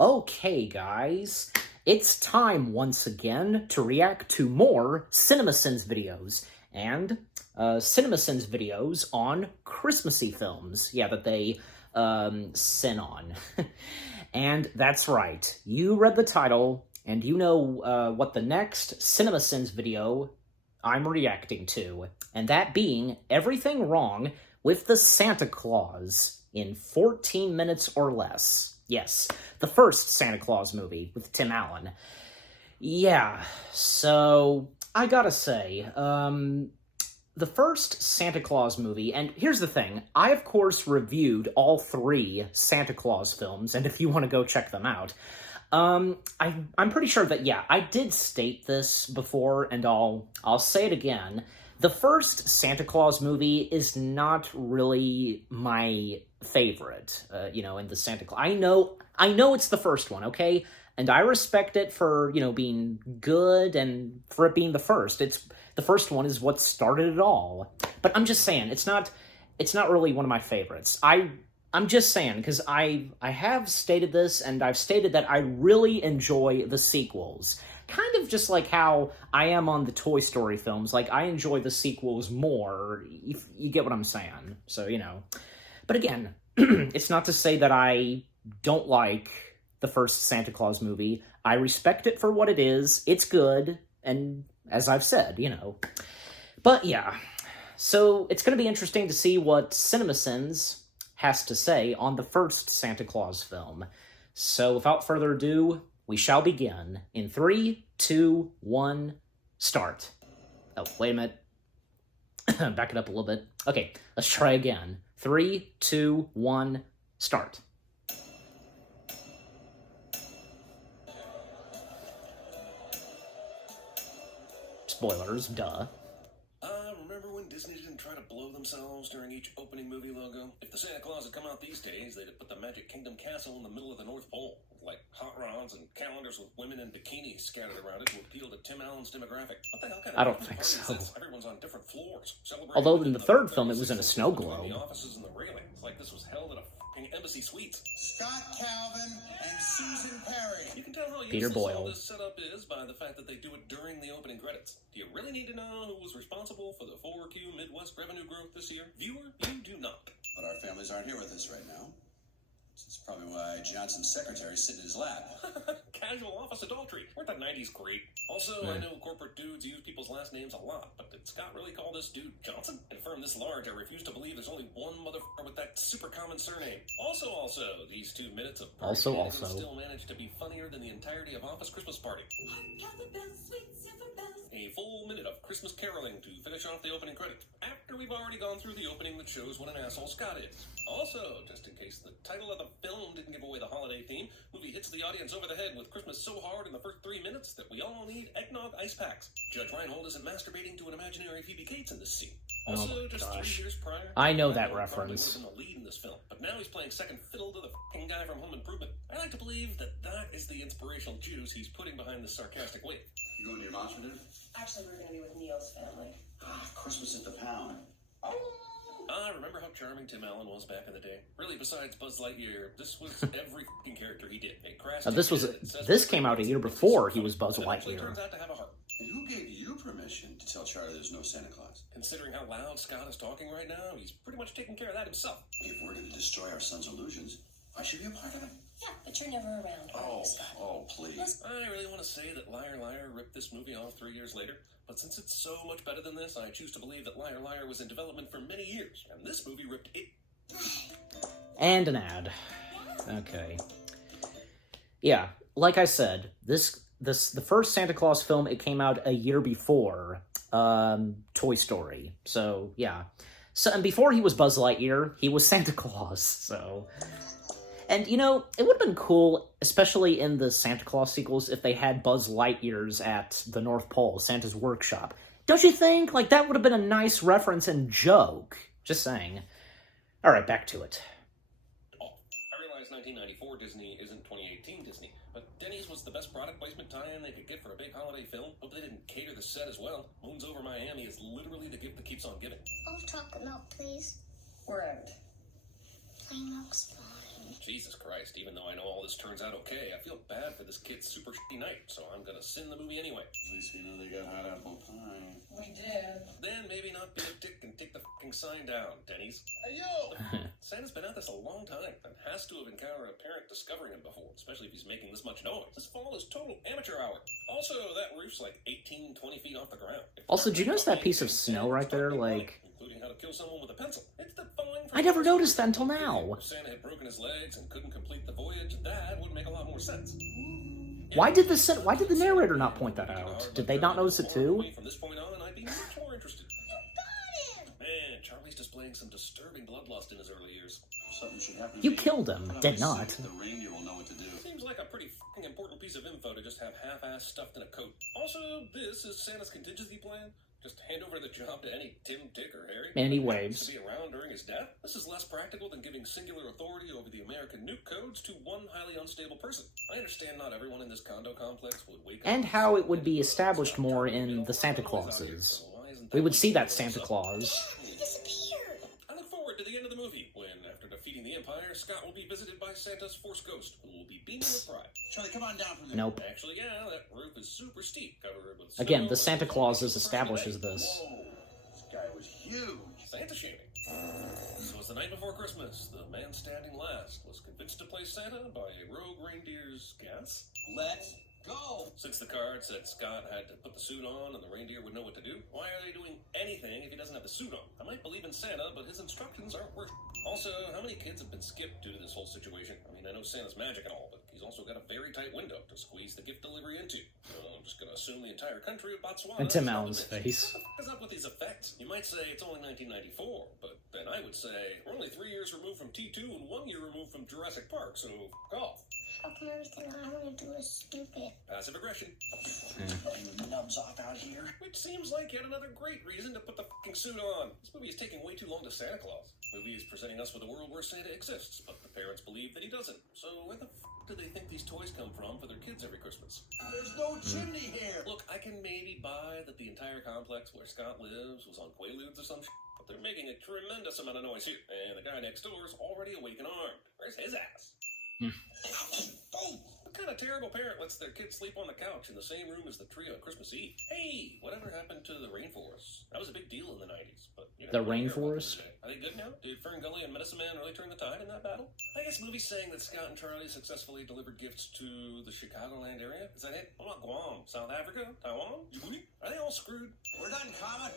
Okay, guys, it's time once again to react to more CinemaSins videos, and CinemaSins videos on Christmassy films, that they sin on. And that's right, you read the title, and you know what the next CinemaSins video I'm reacting to, and that being Everything Wrong with the Santa Claus in 14 minutes or less. Yes, the first Santa Claus movie with Tim Allen. Yeah, so I gotta say, the first Santa Claus movie, and here's the thing, I of course reviewed all three Santa Claus films, and if you want to go check them out, I'm pretty sure that, I did state this before, and I'll say it again. The first Santa Claus movie is not really my favorite, in the Santa Claus. I know it's the first one, okay? And I respect it for, being good and for it being the first. The first one is what started it all. But I'm just saying, it's not really one of my favorites. I'm just saying, because I have stated this, and I've stated that I really enjoy the sequels. Kind of just like how I am on the Toy Story films. Like, I enjoy the sequels more, if you get what I'm saying. So, But again, it's not to say that I don't like the first Santa Claus movie. I respect it for what it is. It's good, and as I've said, But yeah, so it's going to be interesting to see what CinemaSins has to say on the first Santa Claus film. So without further ado, we shall begin in 3, 2, 1, start. Oh, wait a minute. Back it up a little bit. Okay, let's try again. 3, 2, 1, start. Spoilers, duh. Remember when Disney didn't try to blow themselves during each opening movie logo? If the Santa Claus had come out these days, they'd have put the Magic Kingdom castle in the middle of the North Pole, with, like, hot rods and calendars with women in bikinis scattered around it to appeal to Tim Allen's demographic. What the hell kind of I don't think so. Everyone's on different floors. Although in the third film, it was in a snow globe. The offices and the railings, like this was held at a f***ing Embassy Suites. Scott Calvin and Susan Perry. You can tell how Peter useless Boyle. all this setup is by the fact that they do it during the opening credits. Do you really need to know who was responsible for the 4Q Midwest revenue growth this year? Viewer, you do not. But our families aren't here with us right now. That's probably why Johnson's secretary's sitting in his lap. Casual office adultery. Weren't the 90s great? Also, I know corporate dudes use people's last names a lot, but did Scott really call this dude Johnson? In a firm this large, I refuse to believe there's only one motherfucker with that super common surname. Also, these 2 minutes of Also. still managed to be funnier than the entirety of Office Christmas Party. A full minute of Christmas caroling to finish off the opening credits, after we've already gone through the opening that shows what an asshole Scott is. Also, just in case the title of the film didn't give away the holiday theme, movie hits the audience over the head with Christmas so hard in the first 3 minutes that we all need eggnog ice packs. Judge Reinhold isn't masturbating to an imaginary Phoebe Cates in this scene. Also, just 3 years prior, I know that Reinhold probably reference. was in the lead in this film, but now he's playing second fiddle to the f***ing guy from Home Improvement. I like to believe that is the inspirational juice he's putting behind this sarcastic wave. You going to your mom's for dinner? Actually, we're gonna be with Neil's family. Christmas at the Pound. Oh. I remember how charming Tim Allen was back in the day. Really, besides Buzz Lightyear, this was every f***ing character he did. This came out a year before he was Buzz Lightyear. Lightyear. Turns out to have a heart. And who gave you permission to tell Charlie there's no Santa Claus? Considering how loud Scott is talking right now, he's pretty much taking care of that himself. If we're going to destroy our son's illusions, I should be a part of it. Yeah, but you're never around. Oh, please. I really want to say that Liar Liar ripped this movie off 3 years later, but since it's so much better than this, I choose to believe that Liar Liar was in development for many years, and this movie ripped it. And an ad. Okay. Yeah, like I said, the first Santa Claus film, it came out a year before Toy Story. So, yeah. So, and before he was Buzz Lightyear, he was Santa Claus, so... And, it would have been cool, especially in the Santa Claus sequels, if they had Buzz Lightyears at the North Pole, Santa's workshop. Don't you think? Like, that would have been a nice reference and joke. Just saying. Alright, back to it. I realize 1994 Disney isn't 2018 Disney, but Denny's was the best product placement tie-in they could get for a big holiday film. Hope they didn't cater the set as well. Moons Over Miami is literally the gift that keeps on giving. Chocolate milk, please. We're out. Plain milk's fine. Jesus Christ, even though I know all this turns out okay, I feel bad for this kid's super shitty night, so I'm gonna send the movie anyway. At least you know they got hot apple pie. We did. Then maybe not be a dick and take the fucking sign down, Denny's. Hey, yo! Santa's been at this a long time and has to have encountered a parent discovering him before, especially if he's making this much noise. This fall is total amateur hour. Also, that roof's like 18, 20 feet off the ground. Also, did you notice that piece of snow right there? Like, including how to kill someone with a pencil. It's defying. I never noticed that until now. If Santa had broken his legs and couldn't complete the voyage, that would make a lot more sense. Why did the narrator not point that out? Did they not notice it too? From this point on, I'd be much more interested. Man, Charlie's displaying some disturbing bloodlust in his early years. Something should happen. You killed him, did not. The reindeer will know what to do. Seems like a pretty fucking important piece of info to just have half-ass stuffed in a coat. Also, this is Santa's contingency plan. Just hand over the job to any Tim, Dick, or Harry. And he who happens waves. to be around during his death. This is less practical than giving singular authority over the American nuke codes to one highly unstable person. I understand not everyone in this condo complex would wake up. And how it would be established more in the Santa Clauses. We would see that Santa Claus. He disappeared. I look forward to the end of the movie, when, after defeating the Empire, Scott will be visited by Santa's Force Ghost, who will be beaming with pride. Charlie, come on down from there. Nope. Actually, yeah, that roof is super steep, covered with Again, snow the Santa and Clauses it's establishes Friday. this. Whoa, this guy was huge. Santa shaming. So it's the night before Christmas. The man standing last was convinced to play Santa by a rogue reindeer's guess. Let's go. Since the card said Scott had to put the suit on and the reindeer would know what to do, why are they doing anything if he doesn't have the suit on? I might believe in Santa, but his instructions aren't worth it. Also, how many kids have been skipped due to this whole situation? I mean, I know Santa's magic and all, but he's also got a very tight window to squeeze the gift delivery into. So I'm just gonna assume the entire country of Botswana... And Tim is Allen's not the bitch. face. What the fuck is up with these effects? You might say it's only 1994, but then I would say we're only 3 years removed from T2 and 1 year removed from Jurassic Park, so fuck off. How come everything I want to do is stupid? Passive aggression. Nubs off out here. Which seems like yet another great reason to put the fucking suit on. This movie is taking way too long to Santa Claus. The movie is presenting us with a world where Santa exists, but the parents believe that he doesn't. So where the fuck do they think these toys come from for their kids every Christmas? There's no chimney here. Look, I can maybe buy that the entire complex where Scott lives was on Quaaludes or some shit, but they're making a tremendous amount of noise here, and the guy next door is already awake and armed. Where's his ass? What kind of terrible parent lets their kid sleep on the couch in the same room as the tree on Christmas Eve? Hey, whatever happened to the rainforest? That was a big deal in the 90s, but you know, The what do you hear about them rainforest? today? Are they good now? Did Fern Gully and Medicine Man really turn the tide in that battle? I guess movies saying that Scott and Charlie successfully delivered gifts to the Chicagoland area. Is that it? What about Guam, South Africa, Taiwan, Djibouti? Are they all screwed? We're done, Comet.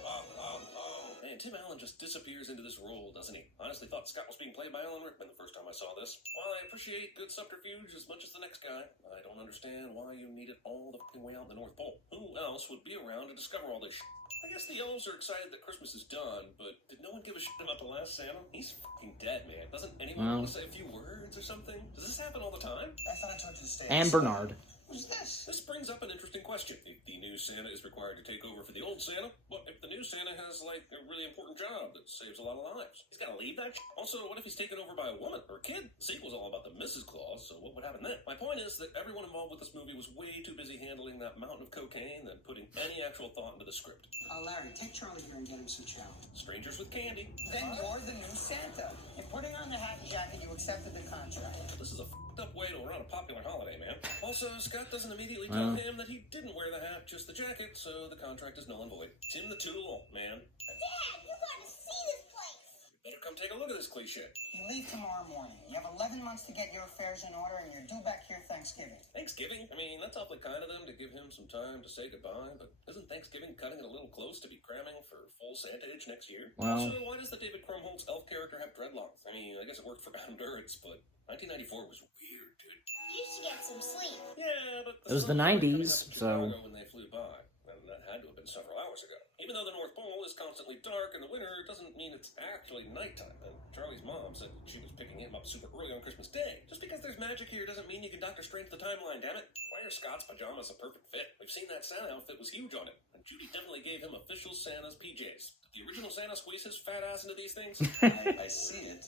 Man, Tim Allen just disappears into this role, doesn't he? Honestly thought Scott was being played by Alan Rickman the first time I saw this. While I appreciate good subterfuge as much as the next guy, I don't understand why you need it all the fucking way out in the North Pole. Who else would be around to discover all this shit? I guess the elves are excited that Christmas is done, but did no one give a shit about the last Santa? He's fucking dead, man. Doesn't anyone Well. want to say a few words or something? Does this happen all the time? I thought I told you to stay. And Bernard. Who's this? This brings up an interesting question. If the new Santa is required to take over for the old Santa, what if the new Santa has, like, a really important job that saves a lot of lives? He's gotta leave that shit? Also, what if he's taken over by a woman or a kid? The sequel's all about the Mrs. Claus, so what would happen then? My point is that everyone involved with this movie was way too busy handling that mountain of cocaine than putting any actual thought into the script. Larry, take Charlie here and get him some chow. Strangers with candy. Then you're the new Santa. In putting on the hat and jacket, you accepted the contract. This is a fucked up way to run a popular holiday, man. Also, Scott doesn't immediately tell him that he didn't wear the hat, just the jacket, so the contract is null and void. Tim the Tool, man. Dad, you gotta see this place. Better come take a look at this cliche. You leave tomorrow morning. You have 11 months to get your affairs in order, and you're due back here Thanksgiving. Thanksgiving? I mean, that's awfully kind of them to give him some time to say goodbye, but isn't Thanksgiving cutting it a little close to be cramming for full Santa-age next year? Well. Also, why does the David Krumholtz elf character have dreadlocks? I mean, I guess it worked for endurance, but 1994 was weird, dude. You should get some sleep. Yeah, but It was the sun was coming 90s, up to so- Chicago when they flew by, and that had to have been several hours ago. Even though the North Pole is constantly dark in the winter, it doesn't mean it's actually nighttime. And Charlie's mom said that she was picking him up super early on Christmas Day. Just because there's magic here doesn't mean you can Doctor Strange the timeline, damn it. Why are Scott's pajamas a perfect fit? We've seen that Santa outfit was huge on it, and Judy definitely gave him official Santa's PJs. Did the original Santa squeeze his fat ass into these things? I see it,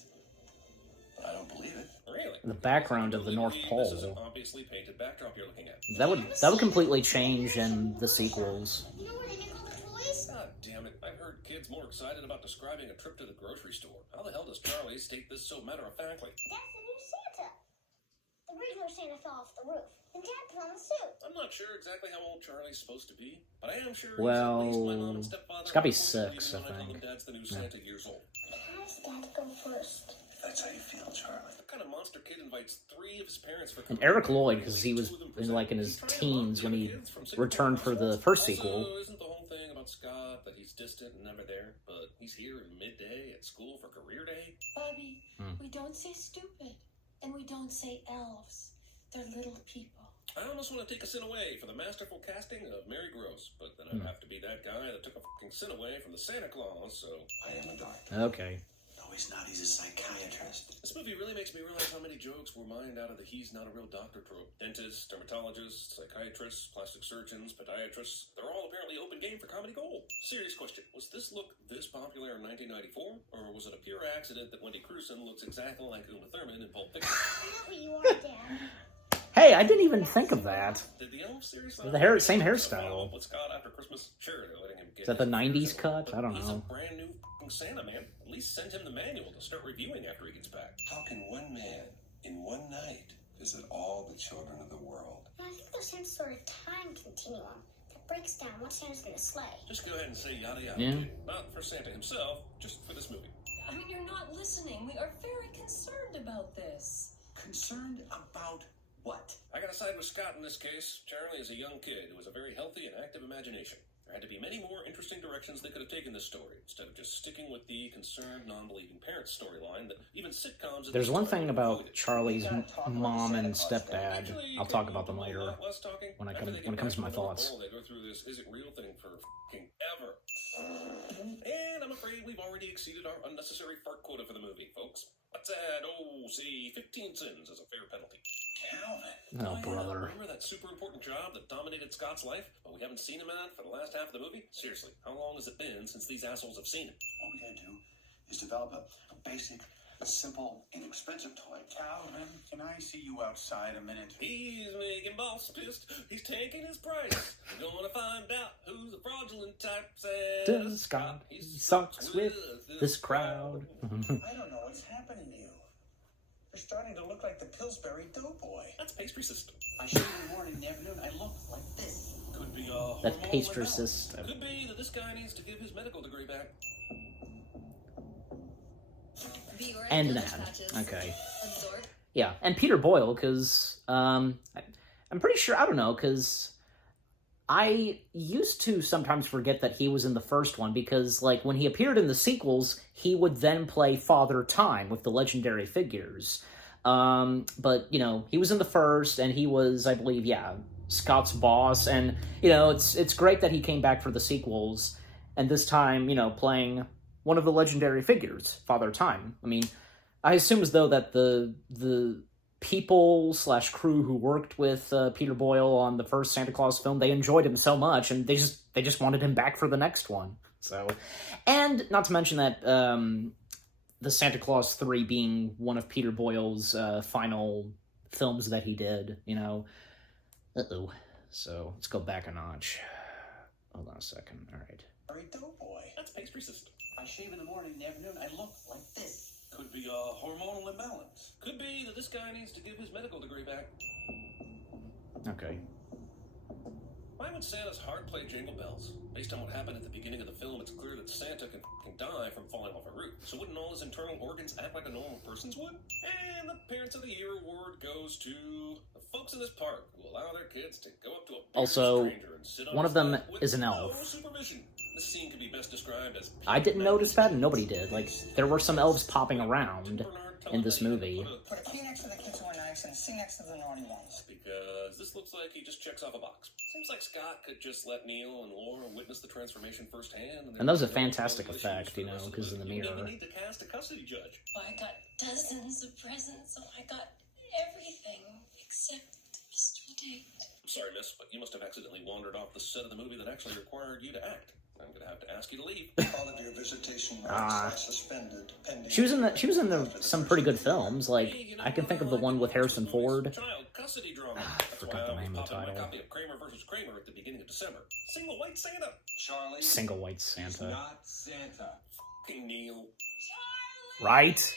but I don't believe it. Really? The background of the North This is an Pole. obviously painted backdrop you're looking at. That would completely change in the sequels. You know where they make all the toys? God damn it, I've heard kids more excited about describing a trip to the grocery store. How the hell does Charlie state this so matter-of-factly? That's the new Santa. The regular Santa fell off the roof, and Dad put on the suit. I'm not sure exactly how old Charlie's supposed to be, but I am sure Well, he's at least my mom and stepfather. it's gotta be are older, 6, even I when tell think. them Dad's the new Santa years old. How does Dad go first? If that's how you feel, Charlie. What kind of monster kid invites 3 of his parents for And career Eric day? Lloyd, because he Only was 2 of them in, present. like in his He's trying to mock teens when the he other kids from Singapore returned for the first sequel. Also, isn't the whole thing about Scott that he's distant and never there, but he's here in midday at school for career day? Bobby, we don't say stupid, and we don't say elves. They're little people. I almost want to take a sin away for the masterful casting of Mary Gross, but then I'd have to be that guy that took a fucking sin away from the Santa Claus, so... I am a doctor. Okay. No, he's not. He's a psychiatrist. This movie really makes me realize how many jokes were mined out of the he's not a real doctor trope. Dentists, dermatologists, psychiatrists, plastic surgeons, podiatrists, they're all apparently open game for comedy gold. Serious question, was this look this popular in 1994, or was it a pure accident that Wendy Crewson looks exactly like Uma Thurman in Pulp Fiction? I know who you are, Dad. Hey, I didn't even think of that. Did the elf series The hair- same hairstyle. follow up with Scott after Christmas? Sure, they're letting him get Is that the his 90s version, cut? but I don't he's know. a brand new fucking Santa, man. At least send him the manual to start reviewing after he gets back. How can one man, in one night, visit all the children of the world? I think there's some sort of time continuum that breaks down what Santa's gonna slay. Just go ahead and say yada yada. Yeah. Kid. Not for Santa himself, just for this movie. I mean, you're not listening. We are very concerned about this. Concerned about what? I gotta side with Scott in this case. Charlie is a young kid who has a very healthy and active imagination. There had to be many more interesting directions they could have taken this story, instead of just sticking with the concerned, non-believing parents storyline that even sitcoms... at There's this one time thing have about avoided. Charlie's mom and stepdad. Actually, I'll talk about them a later lot less talking. when After they it get comes to back my from the North thoughts. Pole, they go through this is it real thing for fucking ever. And I'm afraid we've already exceeded our unnecessary fart quota for the movie, folks. Let's add, say 15 sins as a fair penalty. Calvin. Oh, brother. Remember that super important job that dominated Scott's life, but we haven't seen him in it for the last half of the movie? Seriously, how long has it been since these assholes have seen it? All we gotta do is develop a basic, simple, inexpensive toy. Calvin, can I see you outside a minute? He's making boss pissed. He's taking his price. We're gonna find out who's the fraudulent type. Does Scott He sucks with this crowd? I don't know what's happening to you. You're starting to look like the Pillsbury Doughboy. That's pastry system. I shave in the morning and the afternoon. I look like this. Could be a That's hormonal pastry imbalance. system. Could be that this guy needs to give his medical degree back. And an ad. Okay. Yeah, and Peter Boyle, because I'm pretty sure, I don't know, because I used to sometimes forget that he was in the first one, because, like, when he appeared in the sequels, he would then play Father Time with the legendary figures. But, you know, he was in the first, and he was, I believe, Scott's boss, and, you know, it's great that he came back for the sequels, and this time, you know, playing one of the legendary figures, Father Time. I mean, I assume as though that the people / crew who worked with Peter Boyle on the first Santa Claus film, they enjoyed him so much, and they just wanted him back for the next one. So, and not to mention that the Santa Claus 3 being one of Peter Boyle's final films that he did, you know. So let's go back a notch. Hold on a second. All right. Pillsbury Doughboy. That's pastry system. I shave in the morning and the afternoon. I look like this. Could be a hormonal imbalance. Could be that this guy needs to give his medical degree back. Okay. Why would Santa's heart play Jingle Bells? Based on what happened at the beginning of the film, it's clear that Santa can die from falling off a roof. So wouldn't all his internal organs act like a normal person's would? And the Parents of the Year award goes to the folks in this park who allow their kids to go up to a Also, stranger and sit on one his of them lap with is an no elf. supervision. This scene can be best described as... I didn't notice that, and nobody did. Like, there were some elves popping around in this movie. Put a key next to the kids who are nice and a C next to the naughty ones. Because this looks like he just checks off a box. Seems like Scott could just let Neil and Laura witness the transformation firsthand. And that was a fantastic effect, you know, because in the You mirror. don't even need to cast a custody judge. I got dozens of presents, so I got everything except Mr. Date. I'm sorry, miss, but you must have accidentally wandered off the set of the movie that actually required you to act. I'm gonna have to ask you to leave. All of your visitation rights are suspended pending. She was in some pretty good films. Like, I can think of the one with Harrison Ford. Child custody drama. I That's forgot why the I name was of the popping my title. copy of Kramer vs. Kramer at the beginning of December. Single white Santa. Charlie. Single White He's Santa. not Santa. Fucking Neil. Right?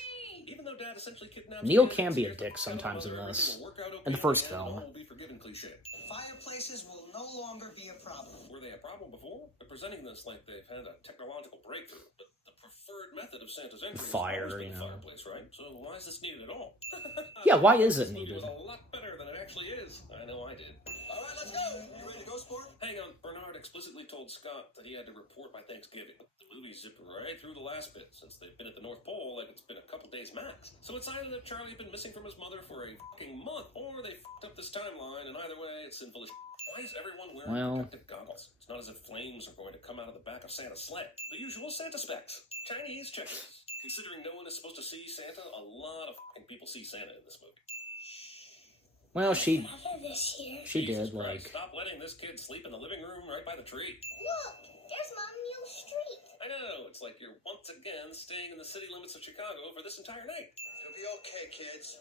Even though Dad essentially kidnaps Neil kids, can be a here's dick the sometimes in mother, this. everything will work out okay In the first at end, and film. all will be forgiven cliche. Fireplaces will no longer be a problem. Were they a problem before? They're presenting this like they've had a technological breakthrough, but the preferred method of Santa's entry Fire, has always been you the know. fireplace, right? So why is this needed at all? Yeah, why is it This movie needed? was a lot better than it actually is. I know I did. All right, let's go. You ready to go, sport? Hang on, Bernard explicitly told Scott that he had to report by Thanksgiving. The movie zipped right through the last bit, since they've been at the North Pole like it's been a couple days max. So it's either that Charlie had been missing from his mother for a fucking month, or they fucked up this timeline, and either way, it's sinful as shit. Why is everyone wearing Well- protective goggles? It's not as if flames are going to come out of the back of Santa's sled. The usual Santa specs. Chinese checkers. Considering no one is supposed to see Santa, a lot of fucking people see Santa in this movie. Well, she Mother this year. Jesus did, Christ, like... stop letting this kid sleep in the living room right by the tree. Look, there's Mom Neil's street. I know, it's like you're once again staying in the city limits of Chicago for this entire night. It'll be okay, kids.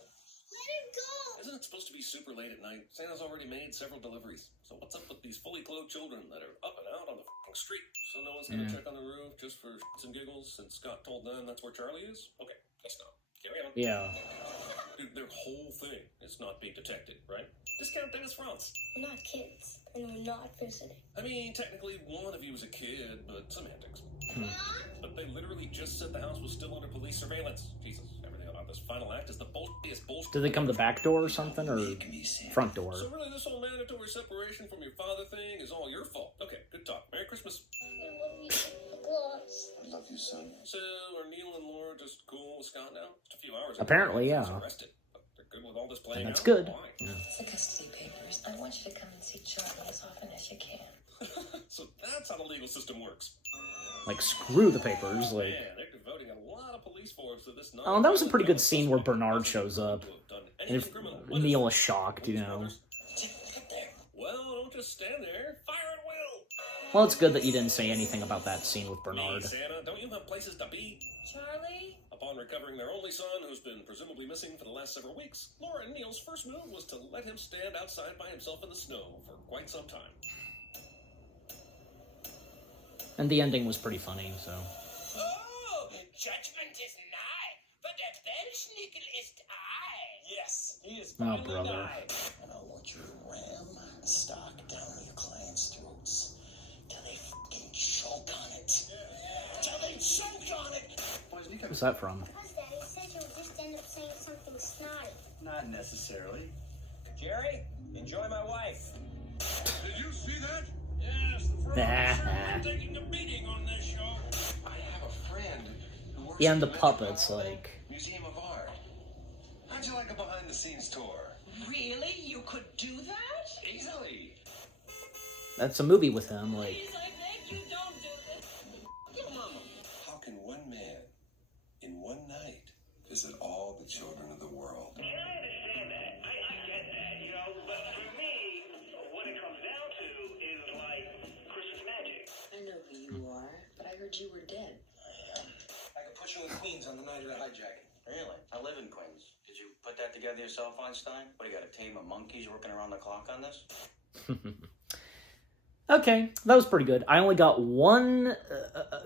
Let her go. Isn't it supposed to be super late at night? Santa's already made several deliveries. So what's up with these fully clothed children that are up and out on the f***ing street? So no one's gonna check on the roof just for shits and giggles since Scott told them that's where Charlie is? Okay, let's not. Carry on. Yeah. Dude, their whole thing is not being detected, right? Discount Dennis Franz. We're not kids, and we're not visiting. I mean, technically one of you was a kid, but semantics. Mom? But they literally just said the house was still under police surveillance. Jesus, everything about this final act is the bullshittiest bullshit. Did they come the back door or something, or front door? So really, this whole mandatory separation from your father thing is all your fault. Okay, good talk. Merry Christmas. I love you, Santa Claus. I love you, son. So, are Neil and Laura just cool with Scott now? Just a few hours ago, Apparently, he yeah. was arrested. But they're good with all this playing And that's out? good. Why? It's the custody papers. I want you to come and see Charlie as often as you can. So that's how the legal system works. Like, screw the papers, like... Man, they're devoting a lot of police force to this. Oh, and that was a pretty good scene where Bernard shows up. And if Neil is shocked, you know. Well, don't just stand there. Fire at will. Well, it's good that you didn't say anything about that scene with Hey, Bernard. Santa, don't you have places to be? Charlie? Upon recovering their only son, who's been presumably missing for the last several weeks, Laura and Neil's first move was to let him stand outside by himself in the snow for quite some time. And the ending was pretty funny, so... Oh, judgment is nigh, but der Welschnickel ist I. Yes, he is Oh, finally brother. died. And I want you to ram stock down your clan's throats till they fucking choke on it. Till they choke on it. What's that from? Because Daddy said you would just end up saying something snotty. Not necessarily. Jerry, enjoy my wife. Did you see that? Yes, the Nah. taking a beating on this show. I have a friend who works Yeah, at and the Metropolitan puppets, like... Museum of Art. How'd you like a behind-the-scenes tour? Really? You could do that? Easily. That's a movie with him, like... Please, I beg you, don't do this. Your mama. How can one man, in one night, visit all the children of the world? I understand that. I get that, you know, but for me, what it comes down to is like Christmas magic. I know who you are, but I heard you were dead. I could put you in Queens on the night of the hijacking. Really? I live in Queens. Did you put that together yourself, Einstein? What, do you got a team of monkeys working around the clock on this? Okay, that was pretty good. I only got one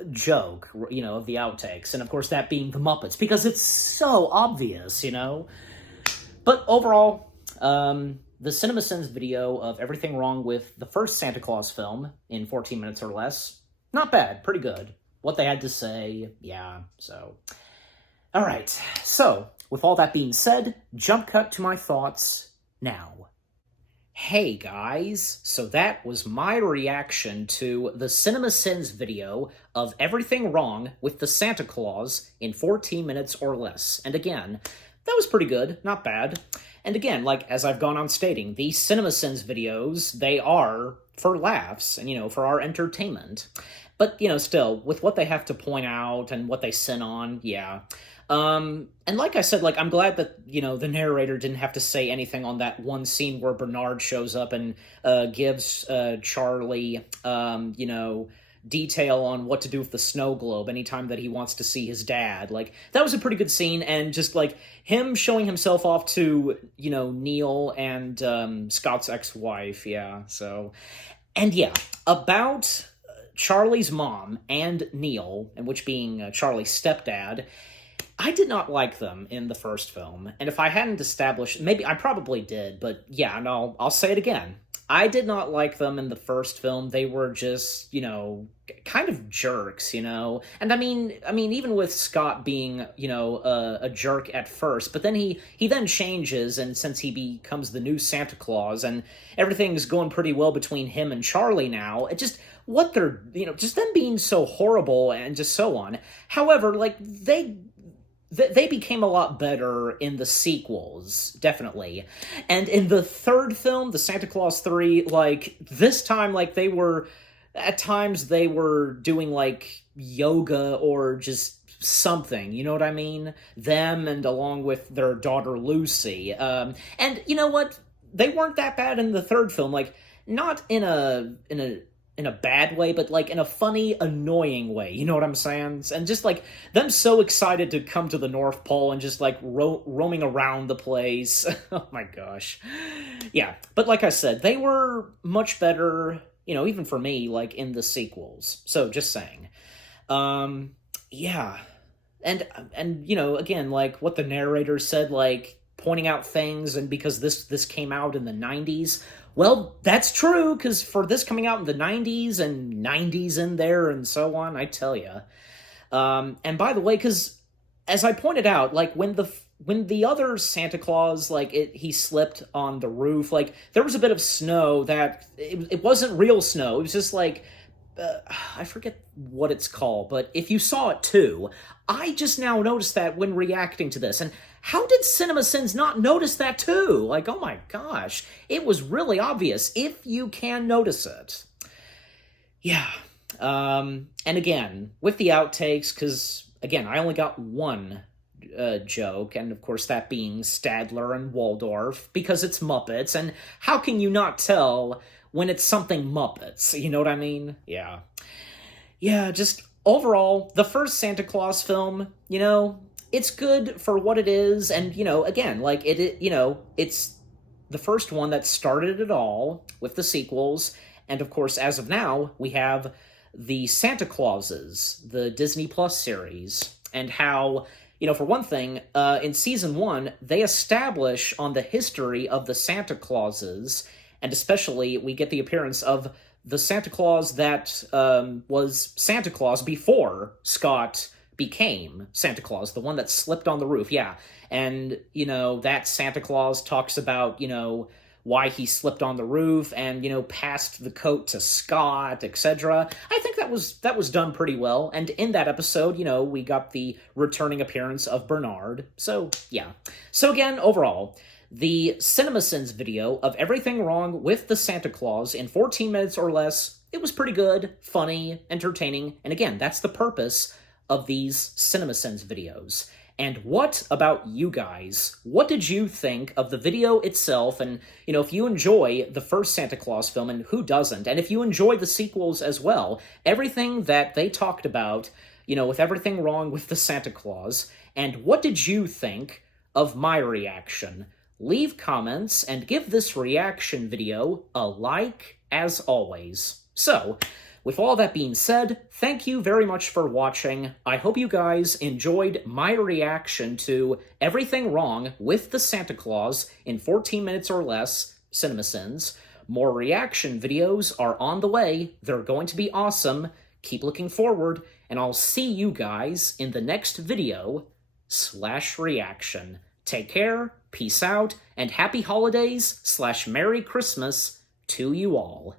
joke, you know, of the outtakes, and of course that being the Muppets, because it's so obvious, you know? But overall, the CinemaSins video of everything wrong with the first Santa Claus film in 14 minutes or less, not bad, pretty good. What they had to say, yeah, so... Alright, so, with all that being said, jump cut to my thoughts now. Hey guys, so that was my reaction to the CinemaSins video of everything wrong with the Santa Claus in 14 minutes or less. And again, that was pretty good, not bad. And again, like, as I've gone on stating, these CinemaSins videos, they are for laughs and, you know, for our entertainment. But, you know, still, with what they have to point out and what they sin on, yeah. And like I said, like, I'm glad that, you know, the narrator didn't have to say anything on that one scene where Bernard shows up and gives Charlie, you know, detail on what to do with the snow globe anytime that he wants to see his dad. Like, that was a pretty good scene, and just, like, him showing himself off to, you know, Neil and Scott's ex-wife, yeah, so... And yeah, about Charlie's mom and Neil, and which being Charlie's stepdad... I did not like them in the first film, and if I hadn't established, maybe I probably did, but yeah, and I'll say it again. I did not like them in the first film. They were just, kind of jerks, And I mean, even with Scott being, a jerk at first, but then he then changes, and since he becomes the new Santa Claus, and everything's going pretty well between him and Charlie now, it just, what they're, just them being so horrible and just so on. However, like, they became a lot better in the sequels, definitely. And in the third film, the Santa Claus 3, like, this time, like, at times they were doing, like, yoga or just something, you know what I mean? Them and along with their daughter Lucy. And you know what? They weren't that bad in the third film, like, not in a bad way, but like in a funny, annoying way, you know what I'm saying? And just like them so excited to come to the North Pole and just like roaming around the place. Oh my gosh. Yeah, but like I said, they were much better, even for me, like in the sequels. So just saying. Yeah. And again, like what the narrator said, like pointing out things, and because this came out in the 90s, well, that's true, because for this coming out in the 90s and 90s in there and so on, I tell you. And by the way, because as I pointed out, like when the other Santa Claus, like he slipped on the roof, like there was a bit of snow that it wasn't real snow. It was just like, I forget what it's called, but if you saw it too, I just now noticed that when reacting to this. And how did CinemaSins not notice that too? Like, oh my gosh, it was really obvious if you can notice it. Yeah. And again, with the outtakes, because again, I only got one joke, and of course that being Stadler and Waldorf, because it's Muppets, and how can you not tell when it's something Muppets, you know what I mean? Yeah. Yeah, just overall, the first Santa Claus film, it's good for what it is, and, again, like, it's the first one that started it all with the sequels, and of course, as of now, we have the Santa Clauses, the Disney Plus series, and how, for one thing, in Season 1, they establish on the history of the Santa Clauses, and especially we get the appearance of the Santa Claus that was Santa Claus before Scott became Santa Claus, the one that slipped on the roof, yeah. And, that Santa Claus talks about, why he slipped on the roof and, passed the coat to Scott, etc. I think that was done pretty well. And in that episode, we got the returning appearance of Bernard. So, yeah. So again, overall, the CinemaSins video of everything wrong with the Santa Claus in 14 minutes or less, it was pretty good, funny, entertaining, and again, that's the purpose of these CinemaSins videos. And what about you guys? What did you think of the video itself? And, if you enjoy the first Santa Claus film, and who doesn't? And if you enjoy the sequels as well, everything that they talked about, with everything wrong with the Santa Claus, and what did you think of my reaction? Leave comments and give this reaction video a like, as always. So, with all that being said, thank you very much for watching. I hope you guys enjoyed my reaction to everything wrong with the Santa Claus in 14 minutes or less, CinemaSins. More reaction videos are on the way. They're going to be awesome. Keep looking forward, and I'll see you guys in the next video/reaction. Take care, peace out, and happy holidays/Merry Christmas to you all.